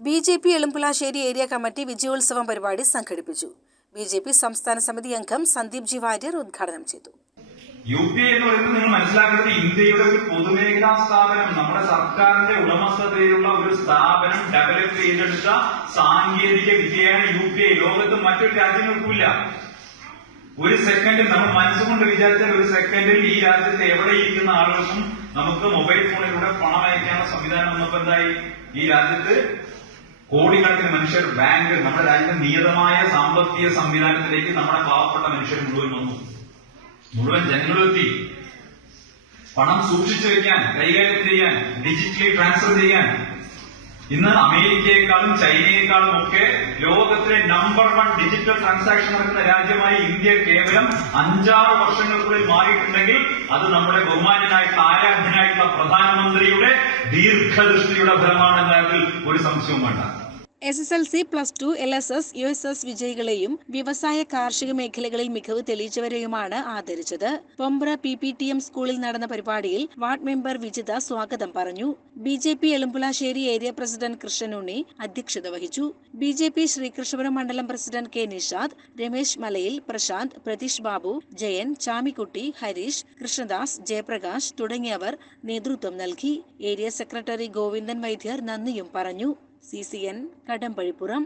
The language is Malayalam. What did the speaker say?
B J P Elumbulassery area committee വിജയോത്സവം പരിപാടി സംഘടിപ്പിച്ചു. ബി ജെ പി സംസ്ഥാന സമിതി അംഗം സന്ദീപ് ജി വാര്യർ ഉദ്ഘാടനം ചെയ്തു. യു പി എന്ന് പറയുന്നത് നിങ്ങൾ മനസ്സിലാക്കുന്നത് ഇന്ത്യയുടെ ഒരു പൊതുമേഖലാ സ്ഥാപനം നമ്മുടെ സർക്കാരിന്റെ ഉടമസ്ഥതയിലുള്ള ഒരു സ്ഥാപനം ഡെവലപ്പ് ചെയ്തെടുത്ത സാങ്കേതിക വിദ്യയാണ് യു പി ഐ. ലോകത്ത് മറ്റൊരു രാജ്യങ്ങൾക്കില്ല ഒരു സെക്കൻഡിൽ നമ്മൾ മനസ്സുകൊണ്ട് വിചാരിച്ചാൽ ഒരു സെക്കൻഡിൽ ഈ രാജ്യത്ത് എവിടെ ഇരിക്കുന്ന ആളുകൾക്കും നമുക്ക് മൊബൈൽ ഫോണിലൂടെ പണം അയക്കാനുള്ള സംവിധാനം വന്നപ്പോ എന്തായി? ഈ രാജ്യത്ത് കോടിക്കണക്കിന് മനുഷ്യർ ബാങ്ക് നമ്മുടെ രാജ്യത്തെ നിയതമായ സാമ്പത്തിക സംവിധാനത്തിലേക്ക് നമ്മുടെ പാവപ്പെട്ട മനുഷ്യർ മുഴുവൻ വന്നു. മുഴുവൻ ജനങ്ങളെത്തി പണം സൂക്ഷിച്ചു വെക്കാൻ കൈകാര്യം ചെയ്യാൻ ഡിജിറ്റലി ട്രാൻസ്ഫർ ചെയ്യാൻ ഇന്ന് അമേരിക്കയെക്കാളും ചൈനയെക്കാളും ഒക്കെ ലോകത്തിലെ നമ്പർ വൺ ഡിജിറ്റൽ ട്രാൻസാക്ഷൻ നടക്കുന്ന രാജ്യമായി ഇന്ത്യ കേവലം അഞ്ചാറ് വർഷങ്ങൾക്കുള്ളിൽ മാറിയിട്ടുണ്ടെങ്കിൽ അത് നമ്മുടെ ബഹുമാന്യനായിട്ടുള്ള ആരാധനായിട്ടുള്ള പ്രധാനമന്ത്രിയുടെ ദീർഘദൃഷ്ടിയുടെ ഫലമാണെന്ന കാര്യത്തിൽ ഒരു സംശയവും വേണ്ട. S S L C plus two L S S U S S വിജയികളെയും വ്യവസായ കാർഷിക മേഖലകളിൽ മികവ് തെളിയിച്ചവരെയുമാണ് ആദരിച്ചത്. Pombra P P T M സ്കൂളിൽ നടന്ന പരിപാടിയിൽ വാർഡ് മെമ്പർ വിജിത സ്വാഗതം പറഞ്ഞു. B J P Elumbulassery area president Krishnanunni അധ്യക്ഷത വഹിച്ചു. ബി ജെ പി ശ്രീകൃഷ്ണപുരം മണ്ഡലം പ്രസിഡന്റ് കെ നിഷാദ് രമേശ് മലയിൽ പ്രശാന്ത് പ്രതീഷ് ബാബു ജയൻ ചാമിക്കുട്ടി ഹരീഷ് കൃഷ്ണദാസ് ജയപ്രകാശ് തുടങ്ങിയവർ നേതൃത്വം നൽകി. ഏരിയ സെക്രട്ടറി ഗോവിന്ദൻ വൈദ്യർ നന്ദിയും പറഞ്ഞു. C C N Kadampazhipuram